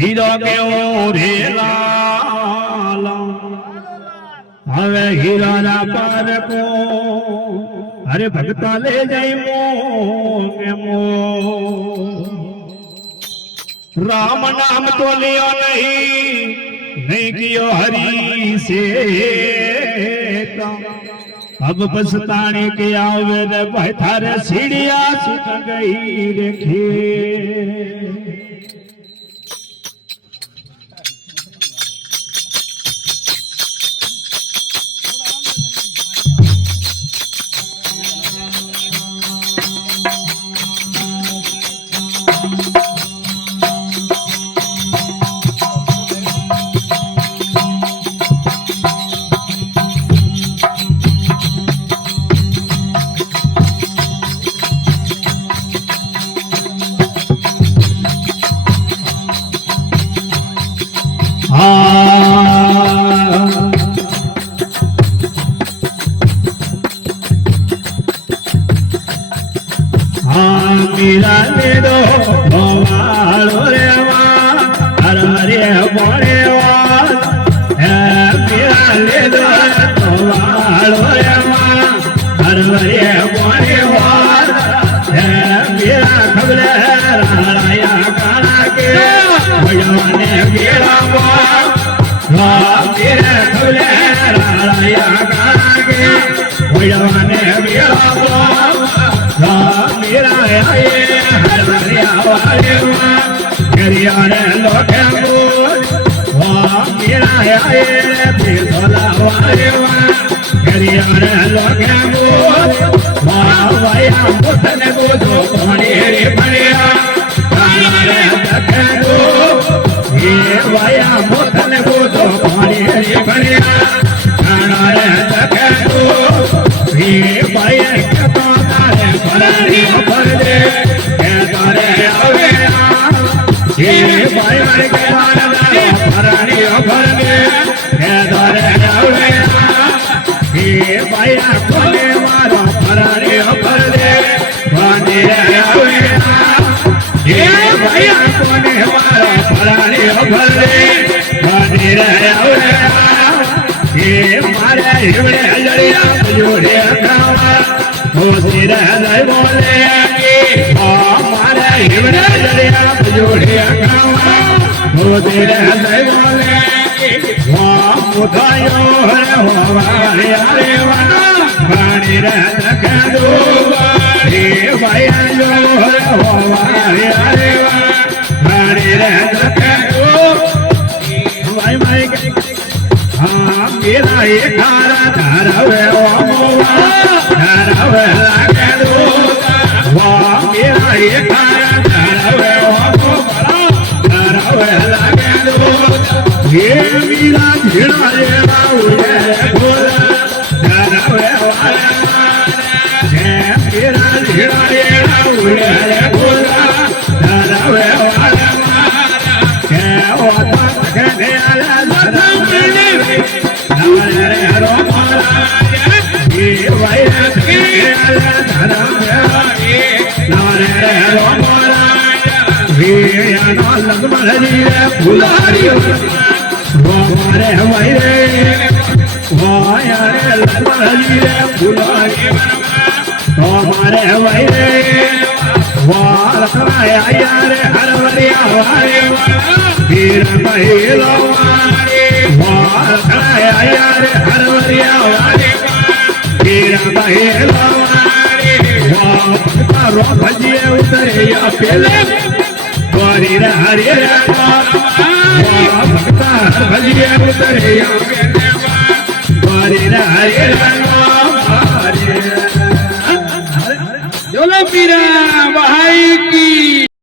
hero કેવો રે લાલ હવે હીરા પર કો અરે ભગતા લે જઈ મો राम नाम तो लियो नहीं कियो हरी से अब पछताने के आवे रे भाई थारे सीढ़िया सुत गई रेखे मेरा ले दो भवालो रे हर हरे बोले मेरा ले दो भवालो रे हर हरे बोले मेरा खबले राया काला के भगवान मेरा मेरे खबले राया काला के भगवान मेरा मेरा आए हरिया वाले हरिया रे लोटे मेरा आए बेसला वाले हरिया रे लोटे वाया मुतने को जो पानी रे बढ़िया रे देखे दो ये वाया मुतने को जो पानी रे बढ़िया रे देखे दो ये वाया परानी पर दे तारे आवे ये बाया के परानी पर दे तारे आवे ये बाया कोने मारो परानी पर दे बांधे आवे ये बाया कोने मारो परानी पर दे बांधे आवे ये मारे हिवड़े जड़िया जोड़े खावा तेरा नहीं बोले हमारे हिवड़े जड़िया जोड़े खावा तेरा नहीं बोले मुदायो हमारे अरे वाणी रखे दो हे भैया जो हमारे अरे वाणी रखे दो भाई भाई हाँ मेरा ये धारा धारा धारावे लागे दो वाह मेरा ये धारावे धारावे लागे दो ये मीरा झीड़ा ये बाउले बोला धारावे वाले ये मेरा झीड़ा ये बाउले बोला धारावे वाले ये वाता कहने आला धारावे नारे हरो माला ये वाया के धारावे नारे हरो माला ये याना लगमल जी फुलारी वारे वायरे वाया रे लगमल जी फुलारी वारे वायरे वारखराया यारे हरवरिया वारे वीर महिलो वारे वारखराया यारे हरवरिया वारे वीर महिलो वारे वारो भजिए उतरे या पेले वारी रे हरि रे भक्ता भजिए उतरे या पेले वारी रे हरि रे बोलो पीरा